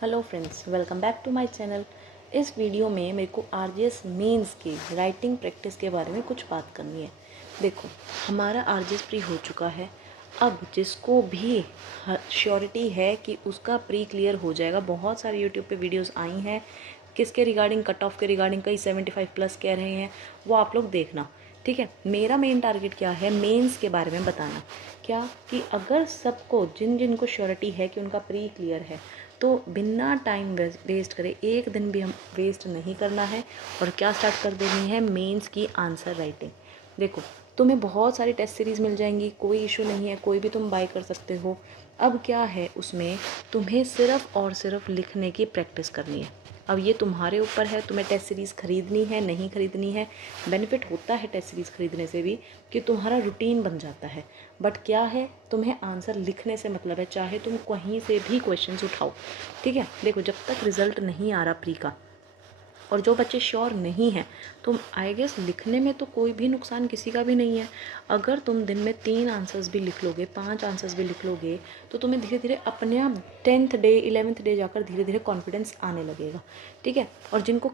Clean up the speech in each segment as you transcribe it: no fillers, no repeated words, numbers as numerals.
Hello friends, welcome back to my channel. इस video में मेरे को आरजीएस मेंस की राइटिंग प्रैक्टिस के बारे में कुछ बात करनी है। देखो, हमारा आरजीएस प्री हो चुका है। अब जिसको भी श्योरिटी है कि उसका प्री क्लियर हो जाएगा, बहुत सारे यूट्यूब पे वीडियोस आई हैं किसके रिगार्डिंग, कट ऑफ के रिगार्डिंग, कई 75 प्लस कह रहे हैं, वो आप लोग देखना। ठीक है, मेरा मेन टारगेट क्या है, मेंस के बारे में बताना। क्या कि अगर सबको जिन जिन को श्योरिटी है कि उनका प्री क्लियर है, तो बिना टाइम वेस्ट करे, एक दिन भी हम वेस्ट नहीं करना है और क्या स्टार्ट कर देनी है, मेंस की आंसर राइटिंग। देखो, तुम्हें बहुत सारी टेस्ट सीरीज़ मिल जाएंगी, कोई इशू नहीं है, कोई भी तुम बाय कर सकते हो। अब क्या है उसमें, तुम्हें सिर्फ और सिर्फ लिखने की प्रैक्टिस करनी है। अब ये तुम्हारे ऊपर है, तुम्हें टेस्ट सीरीज़ ख़रीदनी है नहीं ख़रीदनी है। बेनिफिट होता है टेस्ट सीरीज़ ख़रीदने से भी कि तुम्हारा रूटीन बन जाता है। बट क्या है, तुम्हें आंसर लिखने से मतलब है, चाहे तुम कहीं से भी क्वेश्चंस उठाओ। ठीक है, देखो, जब तक रिज़ल्ट नहीं आ रहा प्री का और जो बच्चे श्योर नहीं हैं, तो आई गेस लिखने में तो कोई भी नुकसान किसी का भी नहीं है। अगर तुम दिन में 3 आंसर्स भी लिख लोगे, 5 आंसर्स भी लिख लोगे, तो तुम्हें धीरे धीरे अपने आप 10th डे 11th डे जाकर धीरे धीरे कॉन्फिडेंस आने लगेगा। ठीक है, और जिनको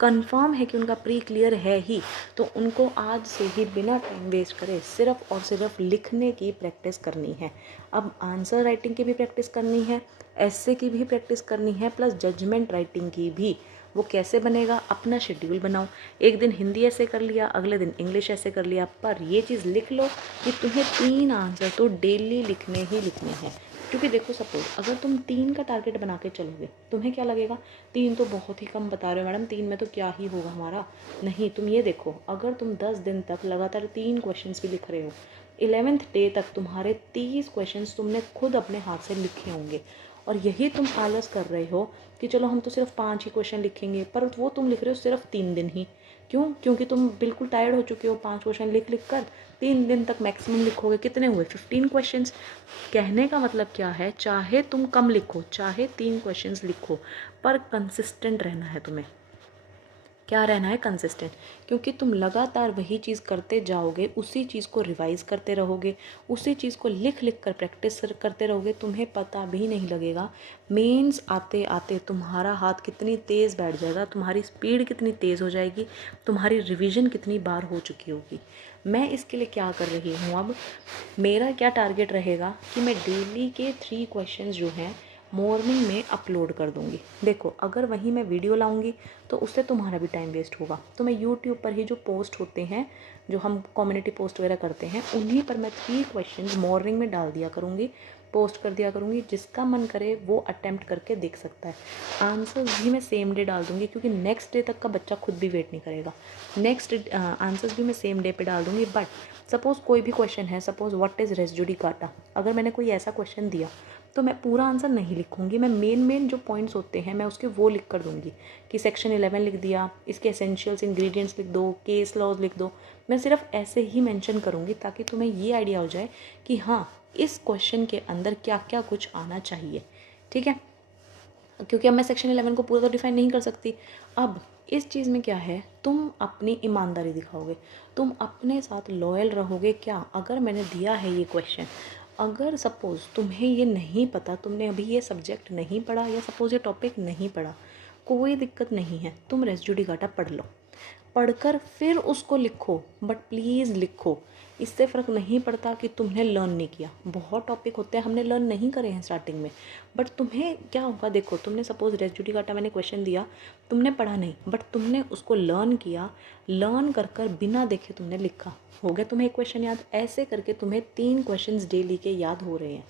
कंफर्म है कि उनका प्री क्लियर है ही, तो उनको आज से ही बिना टाइम वेस्ट करे सिर्फ और सिर्फ लिखने की प्रैक्टिस करनी है। अब आंसर राइटिंग की भी प्रैक्टिस करनी है, एस्से की भी प्रैक्टिस करनी है, प्लस जजमेंट राइटिंग की भी। वो कैसे बनेगा, अपना शेड्यूल बनाओ। एक दिन हिंदी ऐसे कर लिया, अगले दिन इंग्लिश ऐसे कर लिया, पर ये चीज़ लिख लो कि तुम्हें 3 आंसर तो डेली लिखने ही लिखने हैं। क्योंकि देखो, सपोज अगर तुम 3 का टारगेट बना के चलोगे, तुम्हें क्या लगेगा, 3 तो बहुत ही कम बता रहे हो मैडम, 3 में तो क्या ही होगा हमारा। नहीं, तुम ये देखो, अगर तुम 10 दिन तक लगातार 3 क्वेश्चन भी लिख रहे हो, 11th डे तक तुम्हारे 30 क्वेश्चन तुमने खुद अपने हाथ से लिखे होंगे। और यही तुम आलस कर रहे हो कि चलो हम तो सिर्फ 5 ही क्वेश्चन लिखेंगे, पर वो तुम लिख रहे हो सिर्फ 3 दिन ही। क्यों? क्योंकि तुम बिल्कुल टायर्ड हो चुके हो 5 क्वेश्चन लिख लिख कर। 3 दिन तक मैक्सिमम लिखोगे, कितने हुए, 15 क्वेश्चंस। कहने का मतलब क्या है, चाहे तुम कम लिखो, चाहे 3 क्वेश्चंस लिखो, पर कंसिस्टेंट रहना है तुम्हें। क्या रहना है, कंसिस्टेंट। क्योंकि तुम लगातार वही चीज़ करते जाओगे, उसी चीज़ को रिवाइज़ करते रहोगे, उसी चीज़ को लिख लिख कर प्रैक्टिस करते रहोगे, तुम्हें पता भी नहीं लगेगा मेंस आते आते तुम्हारा हाथ कितनी तेज़ बैठ जाएगा, तुम्हारी स्पीड कितनी तेज़ हो जाएगी, तुम्हारी रिवीजन कितनी बार हो चुकी होगी। मैं इसके लिए क्या कर रही हूँ, अब मेरा क्या टारगेट रहेगा कि मैं डेली के 3 क्वेश्चन जो हैं मॉर्निंग में अपलोड कर दूँगी। देखो, अगर वहीं मैं वीडियो लाऊँगी तो उससे तुम्हारा भी टाइम वेस्ट होगा, तो मैं यूट्यूब पर ही जो पोस्ट होते हैं, जो हम कम्युनिटी पोस्ट वगैरह करते हैं, उन्हीं पर मैं 3 क्वेश्चन मॉर्निंग में डाल दिया करूँगी, पोस्ट कर दिया करूँगी। जिसका मन करे वो अटेम्प्ट करके देख सकता है। आंसर्स भी मैं सेम डे डाल दूँगी, क्योंकि नेक्स्ट डे तक का बच्चा खुद भी वेट नहीं करेगा। नेक्स्ट आंसर्स भी मैं सेम डे पे डाल दूँगी। बट सपोज़ कोई भी क्वेश्चन है, सपोज़ व्हाट इज़ रेसिड्यू डिकाटा, अगर मैंने कोई ऐसा क्वेश्चन दिया तो मैं पूरा आंसर नहीं लिखूंगी, मैं मेन जो पॉइंट्स होते हैं मैं उसके वो लिख कर दूंगी कि सेक्शन 11 लिख दिया, इसके एसेंशियल्स इंग्रेडिएंट्स लिख दो, केस लॉज लिख दो। मैं सिर्फ ऐसे ही मेंशन करूंगी ताकि तुम्हें ये आइडिया हो जाए कि हाँ, इस क्वेश्चन के अंदर क्या क्या कुछ आना चाहिए। ठीक है, क्योंकि अब मैं सेक्शन 11 को पूरा तो डिफाइन नहीं कर सकती। अब इस चीज़ में क्या है, तुम अपनी ईमानदारी दिखाओगे, तुम अपने साथ लॉयल रहोगे। क्या, अगर मैंने दिया है ये क्वेश्चन, अगर सपोज़ तुम्हें ये नहीं पता, तुमने अभी ये सब्जेक्ट नहीं पढ़ा, या सपोज़ ये टॉपिक नहीं पढ़ा, कोई दिक्कत नहीं है, तुम रेसिड्यू डिकाटा पढ़ लो, पढ़कर फिर उसको लिखो, बट प्लीज़ लिखो। इससे फ़र्क नहीं पड़ता कि तुमने लर्न नहीं किया। बहुत टॉपिक होते हैं हमने लर्न नहीं करे हैं स्टार्टिंग में, बट तुम्हें क्या होगा, देखो, तुमने सपोज़ रेसिड्यू डिकाटा मैंने क्वेश्चन दिया, तुमने पढ़ा नहीं, बट तुमने उसको लर्न किया, लर्न कर कर बिना देखे तुमने लिखा, हो गया तुम्हें एक क्वेश्चन याद। ऐसे करके तुम्हें 3 क्वेश्चंस डेली के याद हो रहे हैं।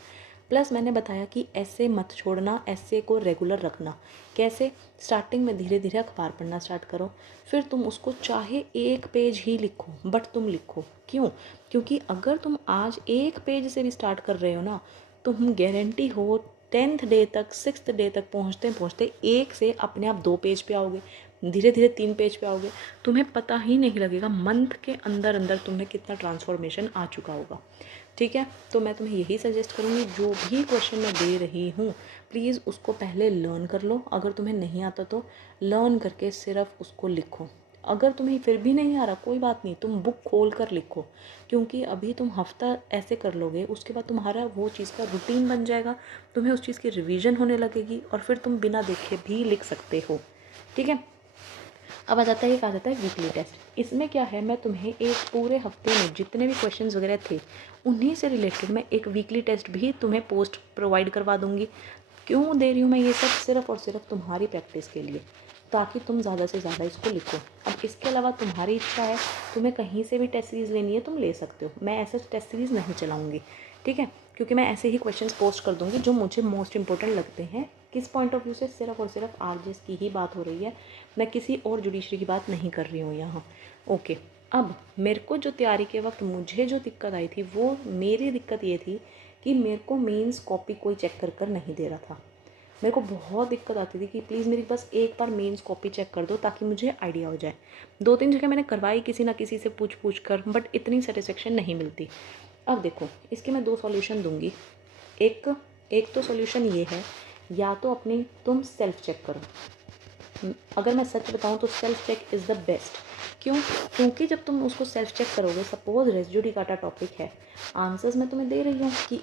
प्लस मैंने बताया कि ऐसे मत छोड़ना, ऐसे को रेगुलर रखना। कैसे, स्टार्टिंग में धीरे धीरे अखबार पढ़ना स्टार्ट करो, फिर तुम उसको चाहे 1 पेज ही लिखो, बट तुम लिखो। क्यों? क्योंकि अगर तुम आज 1 पेज से भी स्टार्ट कर रहे हो ना, तो हम गारंटी हो 10th डे तक, 6th डे तक पहुँचते पहुँचते 1 से अपने आप 2 पेज पे आओगे, धीरे धीरे 3 पेज पे आओगे। तुम्हें पता ही नहीं लगेगा मंथ के अंदर अंदर तुम्हें कितना ट्रांसफॉर्मेशन आ चुका होगा। ठीक है, तो मैं तुम्हें यही सजेस्ट करूँगी, जो भी क्वेश्चन मैं दे रही हूँ प्लीज़ उसको पहले लर्न कर लो। अगर तुम्हें नहीं आता तो लर्न करके सिर्फ उसको लिखो। अगर तुम्हें फिर भी नहीं आ रहा कोई बात नहीं, तुम बुक खोल कर लिखो, क्योंकि अभी तुम हफ्ता ऐसे कर लोगे, उसके बाद तुम्हारा वो चीज़ का रूटीन बन जाएगा, तुम्हें उस चीज़ की रिवीजन होने लगेगी और फिर तुम बिना देखे भी लिख सकते हो। ठीक है, अब आ जाता है ये कहा जाता है वीकली टेस्ट। इसमें क्या है, मैं तुम्हें एक पूरे हफ्ते में जितने भी क्वेश्चंस वगैरह थे उन्हीं से रिलेटेड मैं एक वीकली टेस्ट भी तुम्हें पोस्ट प्रोवाइड करवा दूँगी। क्यों दे रही हूँ मैं ये सब, सिर्फ और सिर्फ तुम्हारी प्रैक्टिस के लिए, ताकि तुम ज़्यादा से ज़्यादा इसको लिखो। अब इसके अलावा तुम्हारी इच्छा है, तुम्हें कहीं से भी टेस्ट सीरीज़ लेनी है तुम ले सकते हो, मैं ऐसे टेस्ट सीरीज़ नहीं चलाऊँगी। ठीक है, क्योंकि मैं ऐसे ही क्वेश्चंस पोस्ट कर दूँगी जो मुझे मोस्ट इंपॉर्टेंट लगते हैं। किस पॉइंट ऑफ व्यू से, सिर्फ और सिर्फ आरजेएस की ही बात हो रही है, मैं किसी और जुडिशरी की बात नहीं कर रही हूँ यहाँ। ओके, अब मेरे को जो तैयारी के वक्त मुझे जो दिक्कत आई थी, वो मेरी दिक्कत ये थी कि मेरे को मेंस कॉपी कोई चेक कर नहीं दे रहा था। मेरे को बहुत दिक्कत आती थी कि प्लीज़ मेरी बस एक बार मेंस कॉपी चेक कर दो ताकि मुझे आइडिया हो जाए। 2-3 जगह मैंने करवाई किसी ना किसी से पूछ कर, बट इतनी सेटिस्फेक्शन नहीं मिलती। अब देखो, इसके मैं 2 सॉल्यूशन दूंगी। एक एक तो सॉल्यूशन ये है, या तो अपनी तुम सेल्फ चेक करो। अगर मैं सच बताऊं तो self check is the best. क्यों? क्योंकि जब तुम उसको सेल्फ चेक करोगे, सपोज रेसिड्यू डिकाटा टॉपिक है, आंसर्स मैं तुम्हें दे रही हूँ कि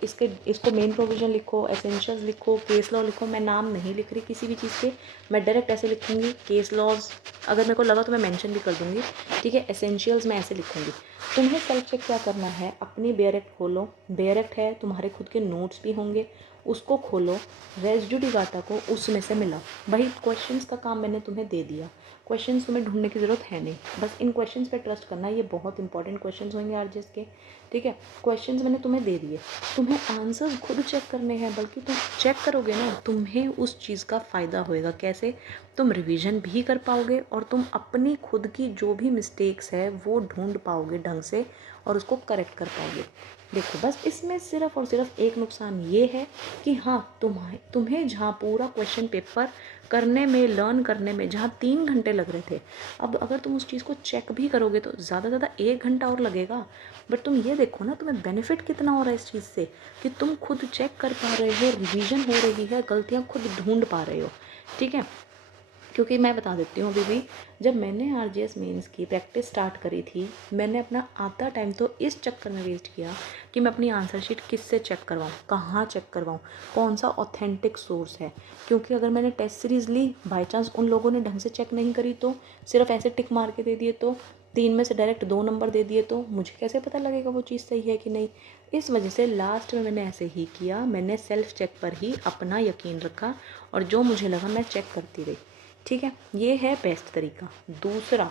इसको मेन प्रोविजन लिखो, एसेंशियल्स लिखो, केस लॉ लिखो। मैं नाम नहीं लिख रही किसी भी चीज़ के, मैं डायरेक्ट ऐसे लिखूँगी केस लॉज, अगर मेरे को लगा तो मैं मेंशन भी कर दूँगी। ठीक है, एसेंशियल्स मैं ऐसे लिखूँगी। तुम्हें सेल्फ चेक क्या करना है, अपनी बेयरेक्ट खोलो, बेयरेक्ट है तुम्हारे खुद के नोट्स भी होंगे, उसको खोलो, रेसिड्यू डिकाटा को उसमें से मिला। भाई क्वेश्चंस का काम मैंने तुम्हें दे दिया, क्वेश्चंस तुम्हें ढूंढने की ज़रूरत है नहीं, बस इन क्वेश्चंस पे ट्रस्ट करना। ये बहुत इंपॉर्टेंट क्वेश्चंस होंगे आरजेएस के। ठीक है, क्वेश्चंस मैंने तुम्हें दे दिए, तुम्हें आंसर्स खुद चेक करने हैं, बल्कि तुम चेक करोगे ना, तुम्हें उस चीज़ का फ़ायदा होएगा। कैसे? तुम रिवीजन भी कर पाओगे और तुम अपनी खुद की जो भी मिस्टेक्स है वो ढूंढ पाओगे ढंग से और उसको करेक्ट कर पाओगे। देखो, बस इसमें सिर्फ और सिर्फ एक नुकसान ये है कि हाँ, तुम्हें जहाँ पूरा क्वेश्चन पेपर करने में, लर्न करने में जहाँ 3 घंटे लग रहे थे, अब अगर तुम उस चीज़ को चेक भी करोगे तो ज़्यादा से ज़्यादा 1 घंटा और लगेगा। बट तुम ये देखो ना, तुम्हें बेनिफिट कितना हो रहा है इस चीज़ से कि तुम खुद चेक कर पा रहे हो, रिवीजन हो रही है, गलतियाँ खुद ढूंढ पा रहे हो। ठीक है, क्योंकि मैं बता देती हूँ, अभी भी जब मैंने आरजेएस मेंस की प्रैक्टिस स्टार्ट करी थी, मैंने अपना आधा टाइम तो इस चक्कर में वेस्ट किया कि मैं अपनी आंसर शीट किससे चेक करवाऊँ, कहाँ चेक करवाऊँ, कौन सा ऑथेंटिक सोर्स है। क्योंकि अगर मैंने टेस्ट सीरीज़ ली, बाई चांस उन लोगों ने ढंग से चेक नहीं करी, तो सिर्फ ऐसे टिक मार के दे दिए, तो 3 में से डायरेक्ट 2 नंबर दे दिए, तो मुझे कैसे पता लगेगा वो चीज़ सही है कि नहीं। इस वजह से लास्ट में मैंने ऐसे ही किया, मैंने सेल्फ चेक पर ही अपना यकीन रखा और जो मुझे लगा मैं चेक करती रही। ठीक है, ये है बेस्ट तरीका। दूसरा,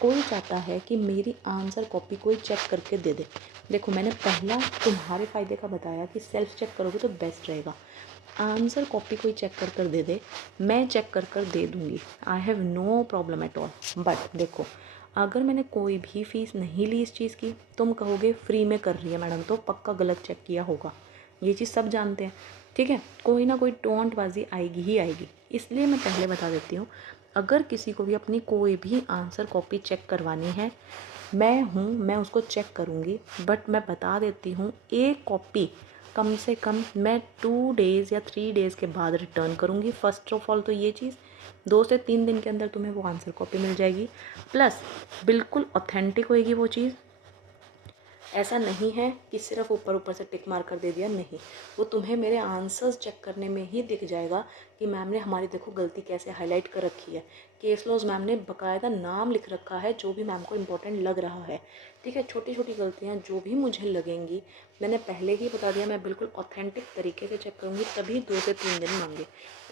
कोई चाहता है कि मेरी आंसर कॉपी कोई चेक करके दे दे। देखो, मैंने पहला तुम्हारे फ़ायदे का बताया कि सेल्फ चेक करोगे तो बेस्ट रहेगा। आंसर कॉपी कोई चेक कर दे दे, मैं चेक कर दे दूँगी, I have no problem at all. But देखो, अगर मैंने कोई भी फ़ीस नहीं ली इस चीज़ की, तुम कहोगे फ्री में कर रही है मैडम, तो पक्का गलत चेक किया होगा, ये चीज़ सब जानते हैं। ठीक है, कोई ना कोई टोंटबाजी आएगी ही आएगी, इसलिए मैं पहले बता देती हूँ, अगर किसी को भी अपनी कोई भी आंसर कॉपी चेक करवानी है, मैं उसको चेक करूँगी। बट मैं बता देती हूँ, एक कॉपी कम से कम मैं 2 डेज़ या 3 डेज़ के बाद रिटर्न करूँगी। फर्स्ट ऑफ ऑल तो ये चीज़, 2 से 3 दिन के अंदर तुम्हें वो आंसर कॉपी मिल जाएगी, प्लस बिल्कुल ऑथेंटिक होएगी वो चीज़। ऐसा नहीं है कि सिर्फ ऊपर ऊपर से टिक मार कर दे दिया, नहीं, वो तुम्हें मेरे आंसर्स चेक करने में ही दिख जाएगा कि मैम ने हमारी देखो गलती कैसे हाईलाइट कर रखी है। केस लॉज मैम ने बकायदा नाम लिख रखा है जो भी मैम को इम्पोर्टेंट लग रहा है। ठीक है, छोटी छोटी गलतियाँ जो भी मुझे लगेंगी, मैंने पहले ही बता दिया, मैं बिल्कुल ऑथेंटिक तरीके से चेक करूँगी, तभी 2 से 3 दिन मांगे।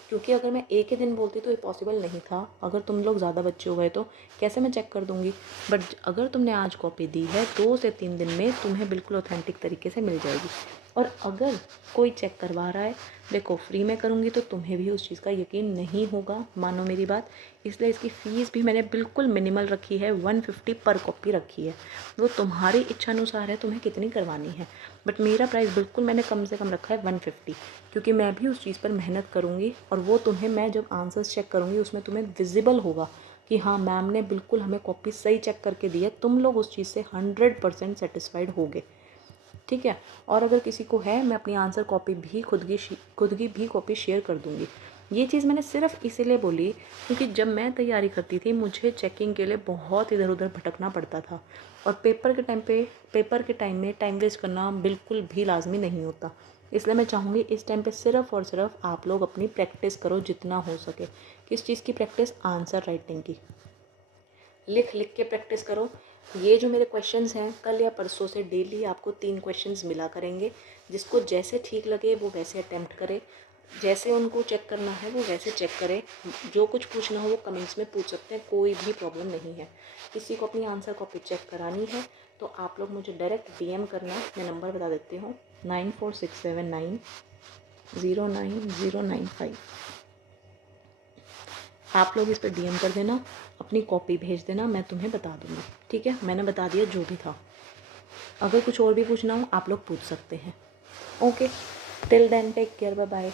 क्योंकि अगर मैं एक ही दिन बोलती तो ये पॉसिबल नहीं था, अगर तुम लोग ज़्यादा बच्चे हो गए तो कैसे मैं चेक कर दूँगी। बट अगर तुमने आज कॉपी दी है, 2 से 3 दिन में तुम्हें बिल्कुल ऑथेंटिक तरीके से मिल जाएगी। और अगर कोई चेक करवा रहा है, देखो फ्री में करूँगी तो तुम्हें भी उस चीज़ का यकीन नहीं होगा, मानो मेरी बात। इसलिए इसकी फ़ीस भी मैंने बिल्कुल मिनिमल रखी है, 150 पर कॉपी रखी है। वो तुम्हारी इच्छानुसार है तुम्हें कितनी करवानी है, बट मेरा प्राइस बिल्कुल मैंने कम से कम रखा है 150, क्योंकि मैं भी उस चीज़ पर मेहनत करूँगी और वो तुम्हें, मैं जब आंसर्स चेक करूँगी उसमें तुम्हें विजिबल होगा कि हाँ, मैम ने बिल्कुल हमें कॉपी सही चेक करके दी है, तुम लोग उस चीज़ से 100% सेटिस्फाइड होगे। ठीक है, और अगर किसी को है, मैं अपनी आंसर कॉपी भी खुद की भी कॉपी शेयर कर दूँगी। ये चीज़ मैंने सिर्फ इसीलिए बोली क्योंकि जब मैं तैयारी करती थी मुझे चेकिंग के लिए बहुत इधर उधर भटकना पड़ता था, और पेपर के टाइम में टाइम वेस्ट करना बिल्कुल भी लाजमी नहीं होता। इसलिए मैं चाहूँगी इस टाइम पे सिर्फ़ और सिर्फ आप लोग अपनी प्रैक्टिस करो जितना हो सके। किस चीज़ की प्रैक्टिस? आंसर राइटिंग की। लिख लिख के प्रैक्टिस करो। ये जो मेरे क्वेश्चंस हैं, कल या परसों से डेली आपको 3 क्वेश्चंस मिला करेंगे। जिसको जैसे ठीक लगे वो वैसे अटेम्प्ट करे, जैसे उनको चेक करना है वो वैसे चेक करे। जो कुछ पूछना हो वो कमेंट्स में पूछ सकते हैं, कोई भी प्रॉब्लम नहीं है। किसी को अपनी आंसर कॉपी चेक करानी है तो आप लोग मुझे डायरेक्ट DM करना। मैं नंबर बता देती हूँ, 9467909095। आप लोग इस पर DM कर देना, अपनी कॉपी भेज देना, मैं तुम्हें बता दूँगी। ठीक है, मैंने बता दिया जो भी था। अगर कुछ और भी पूछना हो आप लोग पूछ सकते हैं। Okay, till then take care, bye bye.